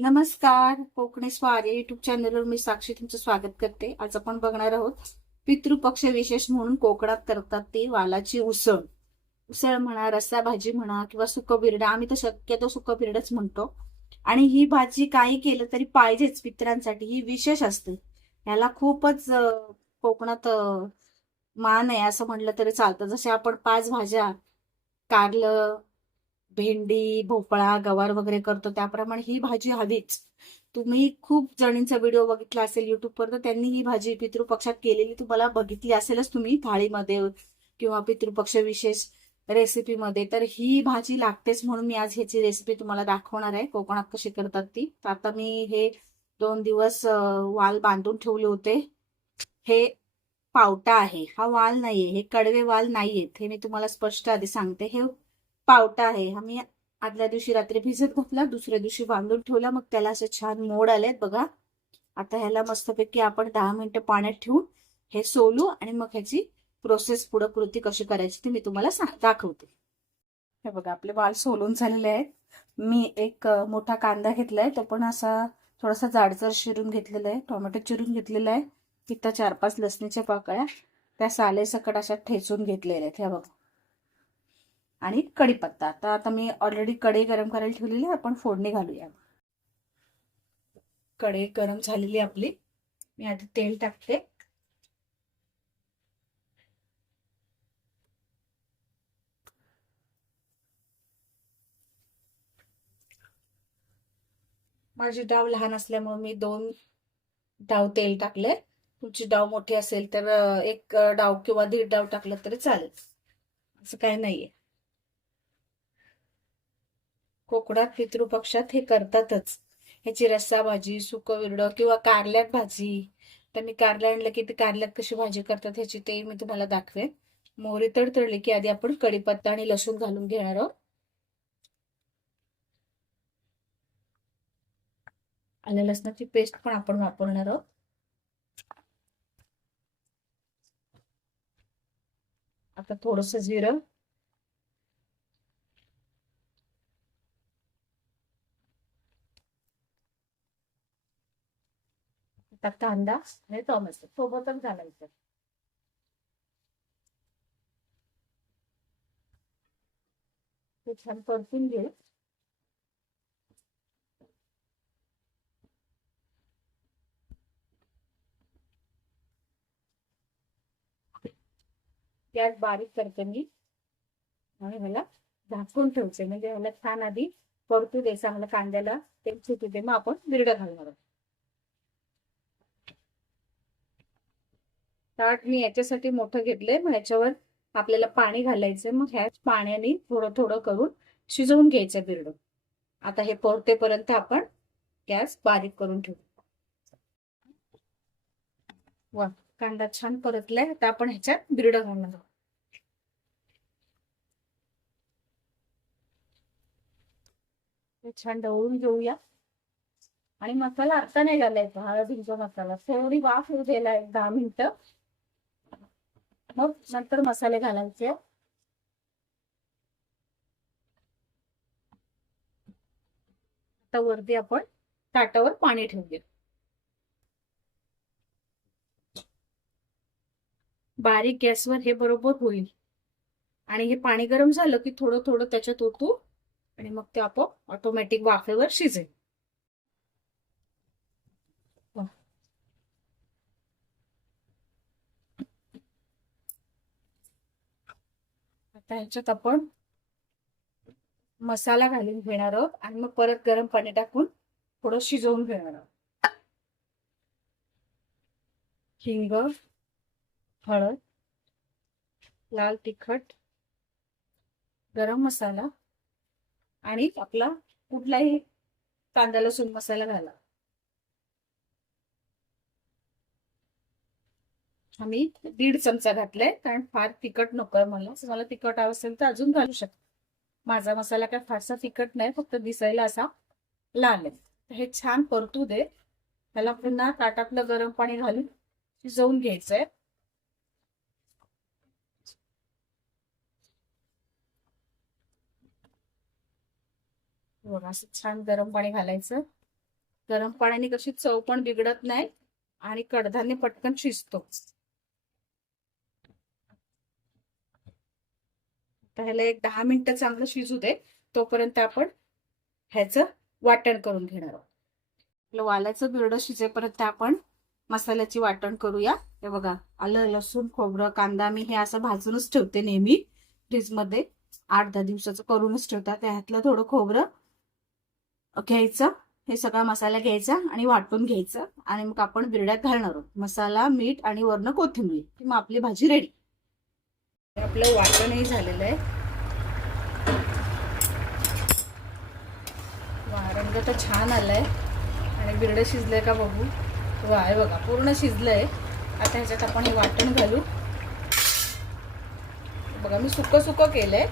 नमस्कार. कोकणी स्वारी युट्यूब चॅनलवर मी साक्षी तुमचं स्वागत करते. आज आपण बघणार आहोत पितृपक्ष विशेष म्हणून कोकणात करतात ती वालाची उसळ. उसळ म्हणा, रस्सा भाजी म्हणा किंवा सुकं बिरडा, आम्ही तर शक्यतो सुकं बिरडच म्हणतो. आणि ही भाजी काही केलं तरी पाहिजेच पितरांसाठी, ही विशेष असते. याला खूपच कोकणात मान आहे असं म्हणलं तरी चालतं. जसे आपण 5 भाज्या, कारलं, भेंडी, भोपळा, गवार वगैरे करतो त्याप्रमाणे ही भाजी हवीच. तुम्ही खूप जणींचा व्हिडिओ बघितला असेल युट्यूबवर, तर त्यांनी ही भाजी पितृपक्षात केलेली तुम्हाला बघितली असेलच तुम्ही थाळीमध्ये किंवा पितृपक्ष विशेष रेसिपीमध्ये. तर ही भाजी लागतेच म्हणून मी आज ह्याची रेसिपी तुम्हाला दाखवणार आहे, कोकणात कशी करतात ती. तर आता मी हे 2 दिवस वाल बांधून ठेवले होते. हे पावटा आहे, हा वाल नाहीये, हे कडवे वाल नाहीयेत, हे मी तुम्हाला स्पष्ट आधी सांगते. हे पावटा आहे. आम्ही आदल्या दिवशी रात्री भिजत घातला, दुसऱ्या दिवशी बांधून ठेवला, मग त्याला असे छान मोड आलेत बघा. आता ह्याला मस्तपैकी आपण 10 मिनिटं पाण्यात ठेवून हे सोलू आणि मग ह्याची प्रोसेस पुढे कृती कशी करायची ती मी तुम्हाला दाखवते. हे बघा, आपले वाल सोलून झालेले आहेत. मी एक मोठा कांदा घेतलाय, तो पण असा थोडासा जाडसर चिरून घेतलेला आहे. टोमॅटो चिरून घेतलेला आहे. तिथं 4-5 लसणीच्या पाकळ्या त्या सालेसकट अशा ठेचून घेतलेल्या आहेत, ह्या बघा. आणि कढीपत्ता. आता मी ऑलरेडी कढई गरम करायला ठेवलेली आहे, आपण फोडणी घालूया. कढई गरम झालेली आपली. मी आधी तेल टाकते. माझी डाव लहान असल्यामुळे मी 2 डाव तेल टाकले. तुमची डाव मोठी असेल तर 1 डाव किंवा 1.5 डाव टाकलं तरी चालेल, असं काही नाहीये. कोकणात पितृपक्षात हे करतातच. ह्याची रस्सा भाजी, सुकं विरडं किंवा कारल्यात भाजी. तर मी कारलं आणलं की ते कारल्यात कशी भाजी करतात ह्याची ते मी तुम्हाला दाखवेन. मोहरी तडतडली की आधी आपण कढीपत्ता आणि लसूण घालून घेणार आहोत. आल्या लसणाची पेस्ट पण आपण वापरणार आहोत. आता थोडंसं जिरं, आता कांदा आणि टोमॅटो सोबतच घालायचं. ते छान परतून घे. गॅस बारीक करते मी आणि ह्याला झाकून ठेवते, म्हणजे ह्याला छान आधी परतू दे, चांगलं कांद्याला तेल सुटू दे, मग आपण बिरडं घालणार आहोत. ताट मी याच्यासाठी मोठं घेतलंय, मग ह्याच्यावर आपल्याला पाणी घालायचं. मग ह्याच पाण्याने थोडं थोडं करून शिजवून घ्यायचं बिरडं. आता हे परतेपर्यंत आपण गॅस बारीक करून ठेवू. वा, कांदा छान परतलाय. आता आपण ह्याच्यात बिरडं घालणार आहोत. हे छान ढवळून घेऊया. आणि मसाला आता नाही घालायचा, हळदीचा मसाला थोडी वाफ येऊ द्यायला 10 मिनिटं, मग नंतर मसाले घालायचे. आता वरती आपण ताटावर पाणी ठेवूया. बारीक गॅसवर हे बरोबर होईल. आणि हे पाणी गरम झालं की थोडं थोडं त्याच्यात ओतू आणि मग ते आपोआप ऑटोमॅटिक वाफेवर शिजेल. आता ह्याच्यात आपण मसाला घालून घेणार आहोत आणि मग परत गरम पाणी टाकून थोडं शिजवून घेणार आहोत. हिंग, हळद, लाल तिखट, गरम मसाला आणि आपला कुठलाही कांदा लसूण मसाला घाला. आम्ही 1.5 चमचा घातलाय, कारण फार तिखट नकोय मला. मला तिखट हवं असेल तर अजून घालू शकतो. माझा मसाला काय फारसा तिखट नाही, फक्त दिसायला असा लाल आहे. हे छान परतू दे. त्याला पुन्हा ताटातलं गरम पाणी घालून शिजवून घ्यायचंय. बघा, असं छान गरम पाणी घालायचं गरम पाण्याने कशी चव पण बिघडत नाही आणि कडधान्य पटकन शिजतो. तर ह्याला एक 10 मिनिटं चांगलं शिजू दे, तोपर्यंत आपण ह्याचं वाटण करून घेणार आहोत. आपलं वालाचं बिरडं शिजेपर्यंत आपण मसाल्याची वाटण करूया. हे बघा, आलं, लसूण, खोबरं, कांदा मी हे असं भाजूनच ठेवते नेहमी फ्रीजमध्ये. 8-10 दिवसाचं करूनच ठेवतात. त्यातलं थोडं खोबरं घ्यायचं, हे सगळा मसाला घ्यायचा आणि वाटून घ्यायचं आणि मग आपण बिरड्यात घालणार आहोत. मसाला, मीठ आणि वरनं कोथिंबीर, की मग आपली भाजी रेडी. आपलं वाटणही झालेलं आहे. रंग तर छान आलाय आणि बिरडं शिजलंय का बघू. वा, आहे बघा, पूर्ण शिजलंय. आता ह्याच्यात आपण हे वाटण घालू. बघा, मी सुकं सुकं केलंय.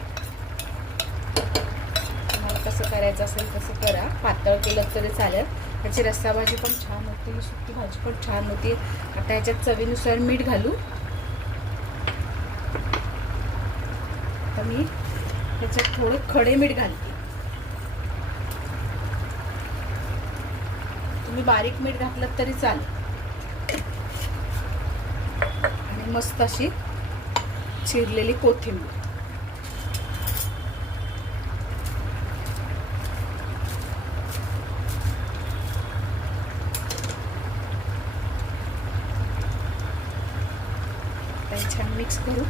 तुम्हाला कसं करायचं असेल तसं करा, पातळ केलं तरी चालेल. ह्याची रस्सा भाजी पण छान होती, सुकी भाजी पण छान होती. आता ह्याच्यात चवीनुसार मीठ घालू. आता मी ह्याच्यात थोडं खडे मीठ घालते. तुम्ही बारीक मीठ घातलं तरी चालेल. आणि मस्त अशी चिरलेली कोथिंबीर. छान मिक्स करू.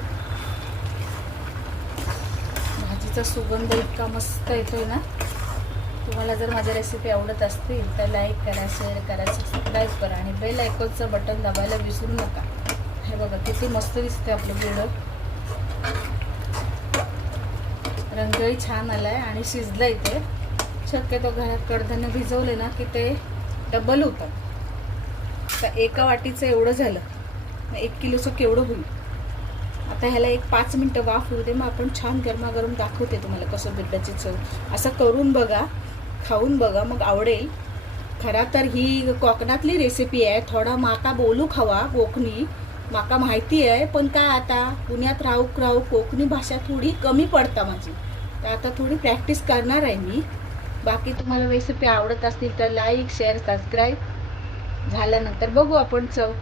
भाजीचा सुगंध इतका मस्त येतोय ना. तुम्हाला जर माझ्या रेसिपी आवडत असतील तर लाईक करा, शेअर करा, सबस्क्राईब करा आणि बेल आयकॉनचं बटन दाबायला विसरू नका. हे बघा, किती मस्त दिसते आपलं बिरडं. रंगही छान आलाय आणि शिजलंय ते. शक्यतो घरात कडधान्य भिजवले ना की ते डबल होतं. तर एका वाटीचं एवढं झालं, 1 किलोचं केवढं होईल. आता ह्याला एक 5 मिनिटं वाफ होऊ दे, मग आपण छान गरमागरम दाखवते तुम्हाला कसं बिरड्याची चव. असं करून बघा, खाऊन बघा, मग आवडेल. खरा तर ही कोकणातली रेसिपी आहे. थोडा माका बोलू खावा कोकणी, माका माहिती आहे, पण काय आता पुण्यात राहू कोकणी भाषा थोडी कमी पडता माझी. तर आता थोडी प्रॅक्टिस करणार आहे मी. बाकी तुम्हाला रेसिपी आवडत असतील तर लाईक, शेअर, सबस्क्राईब. झाल्यानंतर बघू आपण चव.